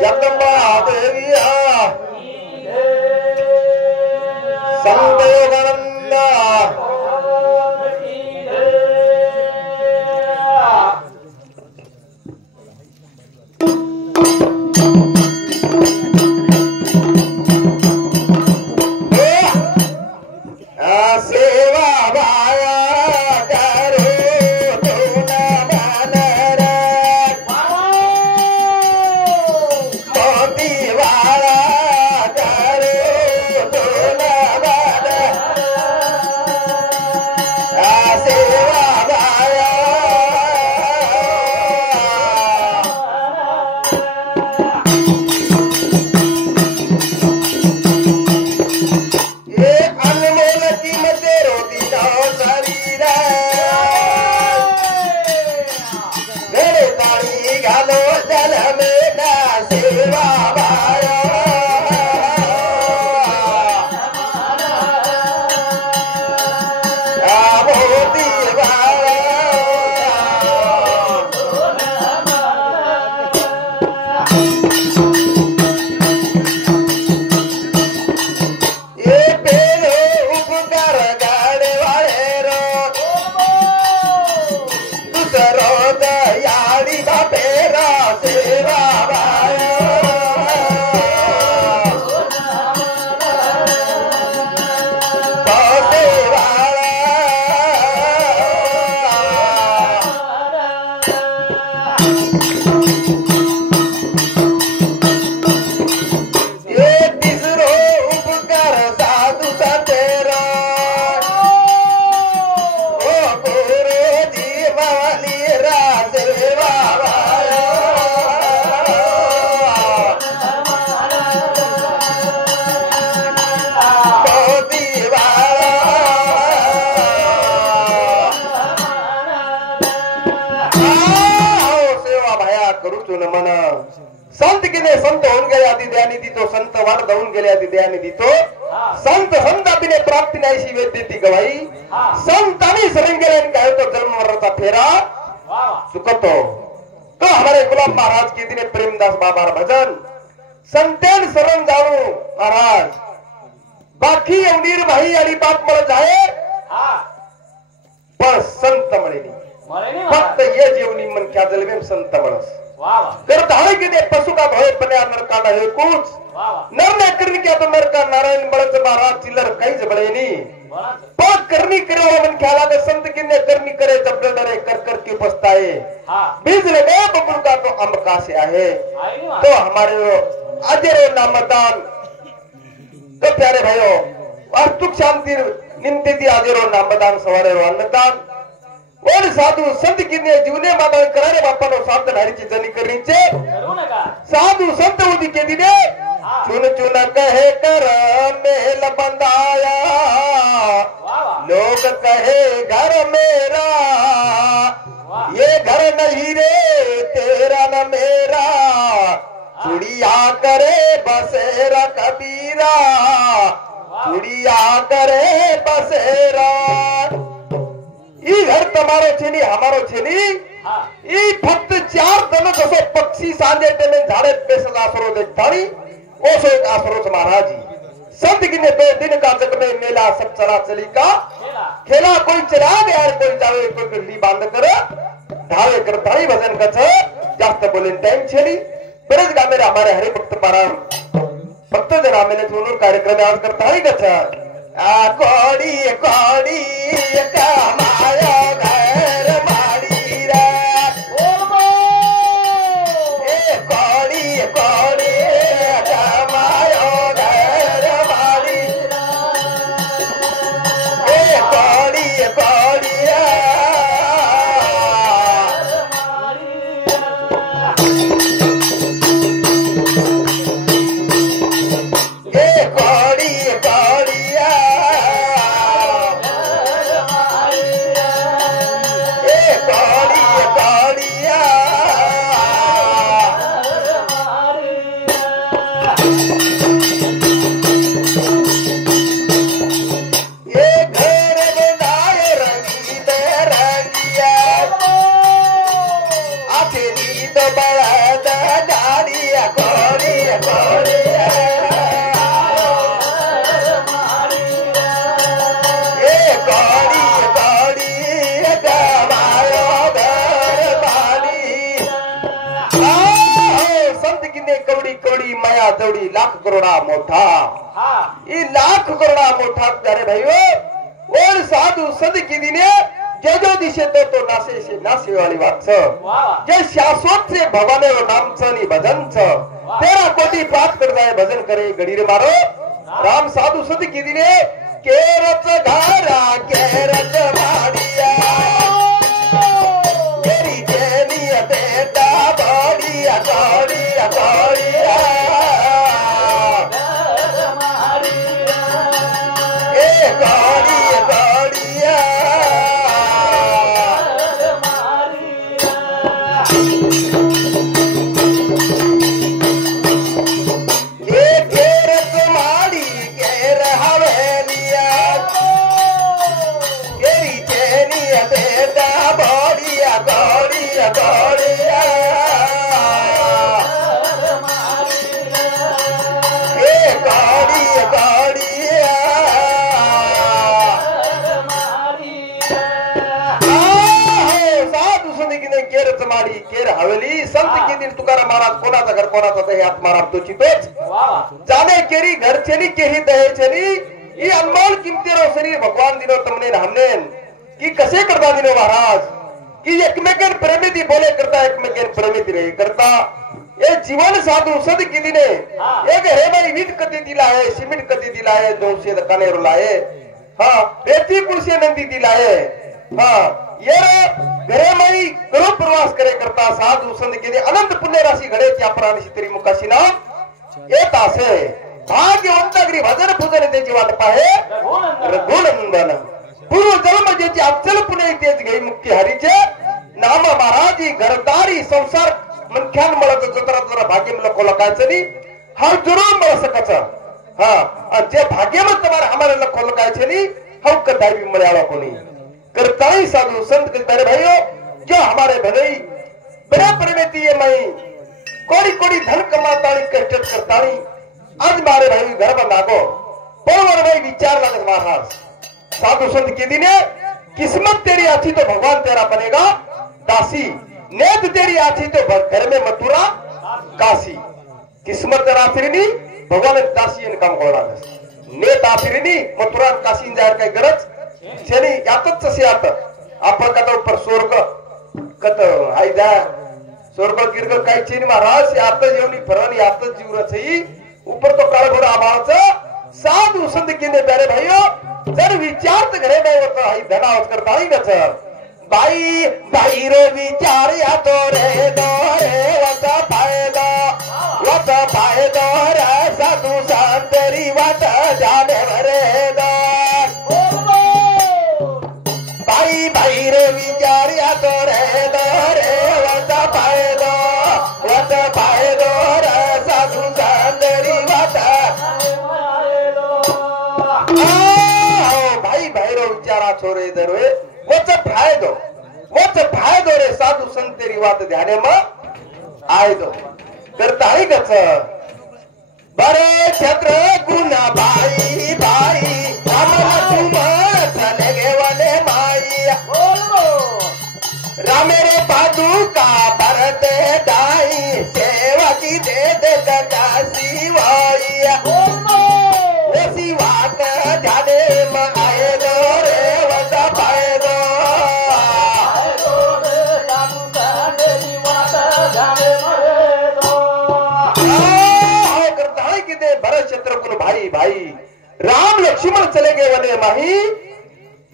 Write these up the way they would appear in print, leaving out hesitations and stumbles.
जगदंबा देविया संदेवानंदा संत किने संत होऊन गेले आधी दयाने दितो संत वाट जाऊन गेले आधी दयाने दितो संत संत अभिने प्राप्ती नाहीशी वेद देती गवाई संतांनी शरण गेले काय तो जन्म मरणाचा फेरा चुकतो तो हमारे गुलाम महाराज के दिने प्रेमदास बाबा भजन संतेन शरण जाणू महाराज बाकी अवनीर भाई आणि बाप मळ जाए पण संत मळेनी फक्त ये जीवनी मन क्या जलवेम संत मळस कर धाळे के दे पशु का भय पने नर का है कुछ नर ने करनी क्या तो नर का नारायण बळच महाराज चिल्लर काहीच बळेनी पाक करनी करे मन ख्याला के संत किन्ने करनी करे जब डरे कर कर के पछताए बीज लगे बबुल का तो अम्ब का से आहे तो हमारे अजरो नामदान तो प्यारे भाइयों वास्तुक शांति निम्ति दी अजरो नामदान सवारे अन्नदान और साधु संत किन्ने जीवने माता करारे बापानो सात धारीची जनी करीचे साधु संत उदी के दिने चुन चुन कहे कर मेल बंधाया लोग कहे घर मेरा ये घर नहीं रे तेरा न मेरा चुड़िया करे बसेरा कबीरा चुड़िया करे बसेरा ई घर तुम्हारो छे नी हमारो छे नी ई फक्त चार जण जसो पक्षी सांजे तेने झाडे बेसत आसरो देखतानी ओसो एक आसरोच महाराजी संत किने दो दिन का जग में मेला सब चला चली का खेला कोई चला गया कोई जावे कोई गली बांध कर धावे कर ताई भजन कछ जास्त बोले टाइम छेली बरेच गा मेरे हमारे हरि भक्त पारायण भक्त जन आमेले सोनूर कार्यक्रम आज करता है कछ आ कोड़ी कोड़ी का माया घर माड़ी रे ए कोड़ी कोड़ी का माया घर माड़ी ए कोड़ी कोड़ी ए कोड़ी कोड़ी माया दौड़ी लाख करोड़ा मोठा ई लाख करोड़ा मोठा प्यारे भाइयों और साधु संत की दिने जो दिशे तो नासे से नासे वाली बात छ जे शाश्वत से भगवान रो नाम छ नी भजन छ 13 कोटि पाठ कर जाए भजन करे घड़ी रे मारो राम साधु संत की दिने केरच घारा केरच माड़िया तेरी जेनी बेटा बड़िया गड़िया गड़िया ए गड़िया गड़िया हवेली संत की दिन तुकाराम महाराज कोणाचा घर कोणाचा दही हात मारा तो चितोच जाने केरी घर चली केही दहे चली ये अनमोल किमती रो शरीर भगवान दिनो तमने हमने की कसे करता दिनो महाराज की एकमेकन प्रेमिती बोले करता एकमेकन प्रेमिती रही करता ये जीवन साधु सद की दिने एक हे भाई वीट कती दिला है सिमेंट कती दिला है 200 दकाने रो लाए हां रेती कुर्सी नंदी दिला है हां ये घरे माई करो प्रवास करे करता साधु संत के अनंत पुण्य राशि घडे त्या प्राणी तरी मुकाशी नाम येत असे भाग्यवंतगिरी भजन पूजन त्याची वाट पाहे रघुनंदन पूर्व जन्म ज्याची अचल पुणे तेच घेई मुक्ती हरीचे नाम महाराजी घरदारी संसार मनख्यान मळत जत्रा भाग्य लोक लोकांचनी हा जरूर मळ सकच हां जे भाग्य मत तुम्हारे हमारे लोक लोकांचनी हौ कदाई भी मळ्याला कोणी करता ही साधु संत के मेरे भाइयों जो हमारे भले बिना प्रमिति ये मई कोड़ी कोड़ी धन कमातानी कष्ट करतानी आज मारे भाई घर बनागो पौवर भाई विचार लगे महाराज साधु संत के दिने किस्मत तेरी अच्छी तो भगवान तेरा बनेगा दासी नेत तेरी अच्छी तो घर में मथुरा काशी किस्मत तेरा आखिरी भगवान दासी इनकम कोड़ा नेत आखिरी मथुरा काशी जाहिर काही गरज शनी यातच तसे आता आपण कथा ऊपर स्वर्ग कत हायदा स्वर्ग गिर्ग काही चीन महाराज यात जेवणी फरवणी यात जीवरच ही ऊपर तो काळघोडा आभाळाचा साधु संत केने प्यारे भाइयो जर विचार घरे नाही होत हाई धनावच करता हाई गच बाई बाई रो विचार या तो रे वत फायदा रे साधु संतरी वत जाने रे दो भाई भाई रे विचार या तो रे वत फायदो रे साधु संतरी वत भाई भाई रो विचारा छोरे दरवे वत फायदो रे साधु संतरी वत ध्याने म आयदो करता ही गच बरे छत्र गुण भाई भाई आम्हाला तुम चले गेवले रामेरे पादुका भरत दाई सेवा की दे दासी वाई ऐसी बात जाने में आए दो रे वता पाए दो करता है कि दे भरत शत्रुघ्न भाई भाई राम लक्ष्मण चले गए वने माही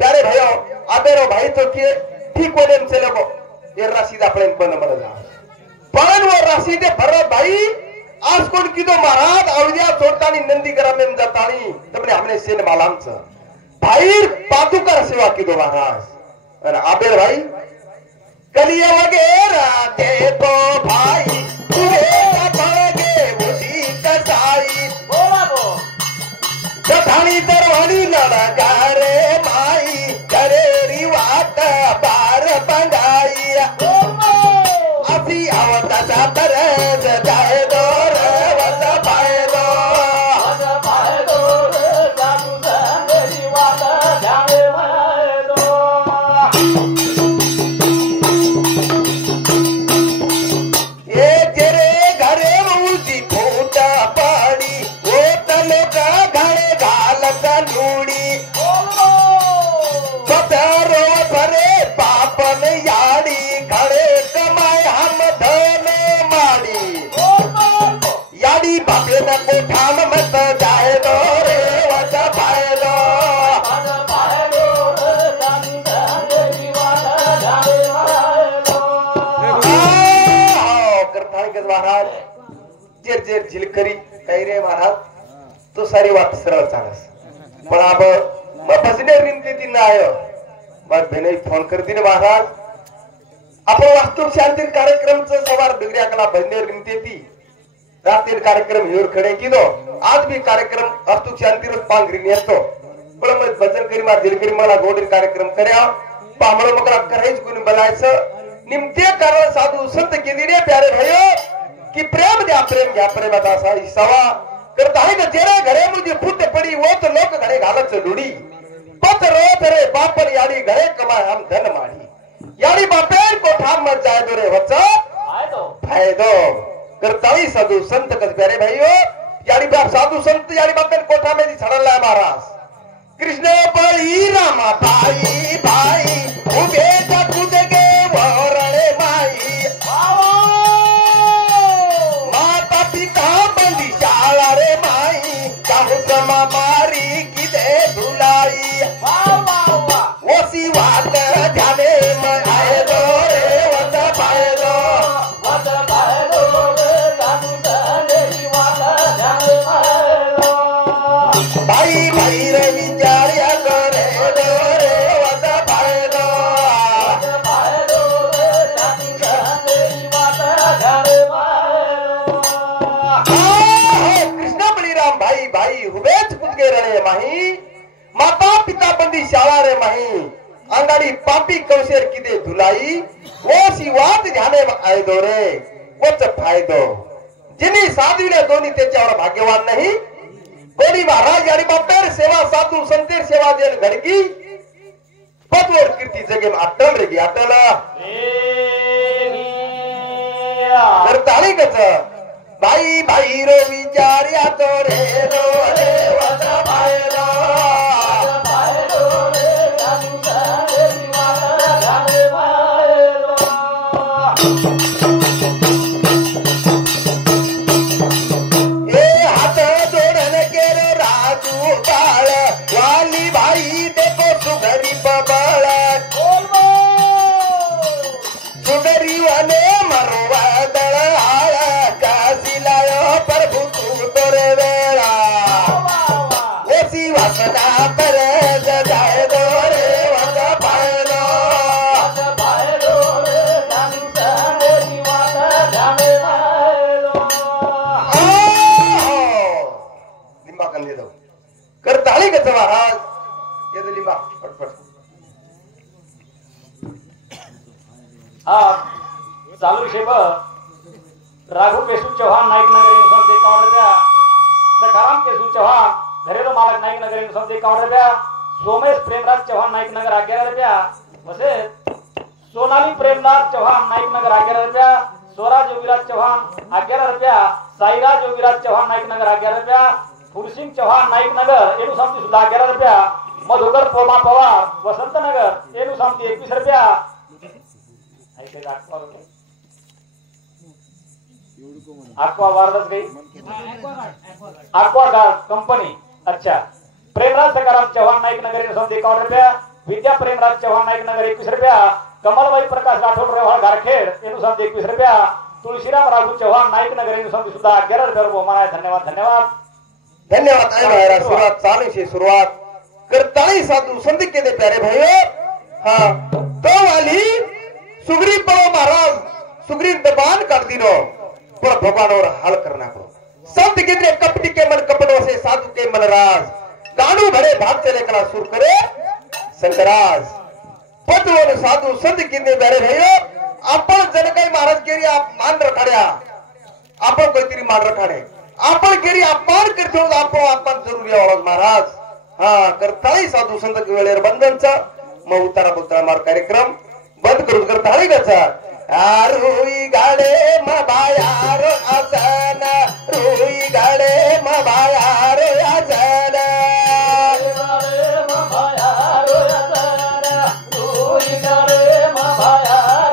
प्यारे भाइयों आबेरो भाई तो किए ठीक होने से लोगो ये राशि दा प्लेन बन मर जा पण वो राशि दे भरत भाई आज कोण की तो महाराज अवध्या सोडतानी नंदी ग्राम में जातानी तुमने हमने सेन मालांच भाई पादुका सेवा की दो महाराज और आबेर भाई कलिया वगैरह दे तो भाई तुझे पड़गे बुद्धि कसाई जठानी दरवानी लड़का रे माई करे रिवात बार बंगाई असी आवता सातर जाए दो रे वत पाए दो साधु संतरी वत जाने माए दो बापे न कोठाम मत जाए दो रे वच फायदो महाराज जेर जेर झिलकरी काही रे महाराज तो सारी बात सरळ चालस पण अब मैं बसने रिंती दिन आयो बात बेने फोन करती ने महाराज आपण वास्तु शांती कार्यक्रमचं सवार डिग्री अकला बसने रिंती ती रात्री कार्यक्रम हिवर खडे किदो आज भी कार्यक्रम वास्तु शांती रस पांगरी नेतो पण मैं भजन करी मार झिलकरी मला गोडी कार्यक्रम करया पामळ मकरा करायच कोणी बोलायचं निमते कारण साधू संत के दिने प्यारे भयो कि प्रेम द्या प्रेम घ्या प्रेमाचा साई सवा करता है कि जेरा घरे मुझे फुट पड़ी वो तो लोक घरे घालत लुडी पत रोत रे बापर याडी घरे कमाए हम धन माड़ी याडी बापेर को ठाम मत जाए दो रे वच्चा फायदो करता ही साधु संत कस प्यारे भयो याडी बाप साधु संत याडी बापेर कोठा में दी छड़ला महाराज कृष्ण बळी रामा भाई भाई उबे कूद के वरणे माई माता पिता बंदी शाला रे माई चाहू समा मारी किदे धुलाई ओसी वाट ध्याने मनाए दो रे वत पायदो भाई भाई रे विचारिया करे दो रे वत पायदो कृष्ण बलिराम भाई भाई हुबेच पुतगे रणे माही माता पिता बंदी शाळा रे माही अंगाडी पापी कौशेर किदे धुलाई ओसी वात ध्याने आय दो रे वच फायदो जिनी साधविले दोन्ही त्याच्यावर भाग्यवान नाही गोडी महाराज यारी बापेर सेवा साधू संतेर सेवा देन घडकी पदवर कीर्ती जगे अटल रे अटल तर ताळी कच भाई भाई रो विचार्या तो रे वत पायदो वाली भाई देखो सुगरी बबल सुगरी वाले मरवा दल आया काशी लायो प्रभु तू तोरे वेला ओसी वासना पर जाए दो रे वत पायदो लिंबा कंदे दो कर ताली का महाराज ये तो लिंबा पटपट चालू शेब राघू केशू चव्हाण नाईक नगर नुसार एकावन्न रुपया सखाराम केशू चव्हाण घरेलो मालक नाईक नगर नुसार 51 रुपया सोमेश प्रेमराज चव्हाण नाईक नगर 11 रुपया वसे सोनाली प्रेमराज चव्हाण नाईक नगर 11 रुपया स्वराज योगीराज चव्हाण 11 रुपया साईराज योगीराज चव्हाण नाईक नगर 11 रुपया फुलसिंग चव्हाण नाईक नगर एनु सामती सुद्धा 11 रुपया मधुकर पोमा पवार वसंत नगर एनु सामती 21 रुपया ऐसे aqua वारदास गई aqua गार्ड कंपनी अच्छा प्रेमराज सकाराम चव्हाण नाईक नगर एनु सामती 51 रुपया विद्या प्रेमराज चव्हाण नाईक नगर 21 रुपया कमलबाई प्रकाश राठोड रेवाळ गारखेड एनु सामती 21 रुपया तुळशीराम राघू चव्हाण नाईक नगर एनु सामती सुद्धा 11 रुपया बहुमान धन्यवाद धन्यवाद धन्यवाद आहे महाराज सुरुवात चालू से शुरुआत करताई साधु संत के दे प्यारे भाइयों हाँ तो वाली सुग्रीव बड़ो महाराज सुग्रीव दबान कर दिनो पर भगवान और हल करना को संत के दे कपटी के मन कपड़ों से साधु के मन राज गानू भरे भाग चले कला सुर करे शंकराज पदवन साधु संत के दे प्यारे भाइयों आपण जनकाई महाराज के आप मान रखाड्या आपण कोई तरी मान रखाडे आपण केरी अपमान करतो आपण अपमान जरूर यावं महाराज हा करताई साधू संत वेळेवर बंधनचा मग उतारा बोलता मार कार्यक्रम बंद करून करता आहे का रुई गाडे म बायार आसन रुई गाडे म बायार आसन रुई गाडे म बायार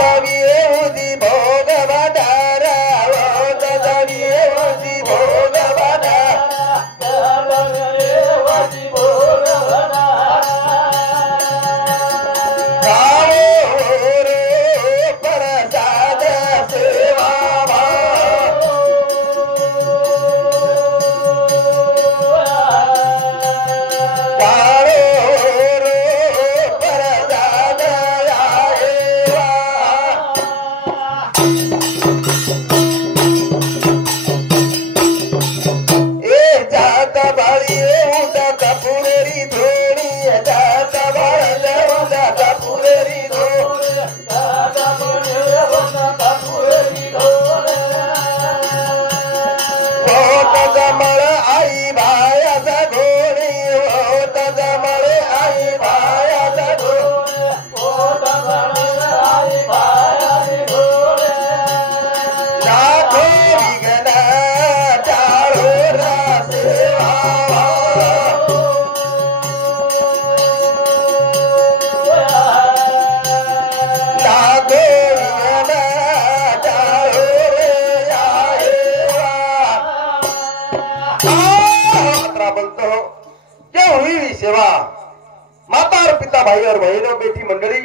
जावी उदी भोग वादारा होत जावी उदी भोग सेवा माता और पिता भाई और बहनों बेटी मंडली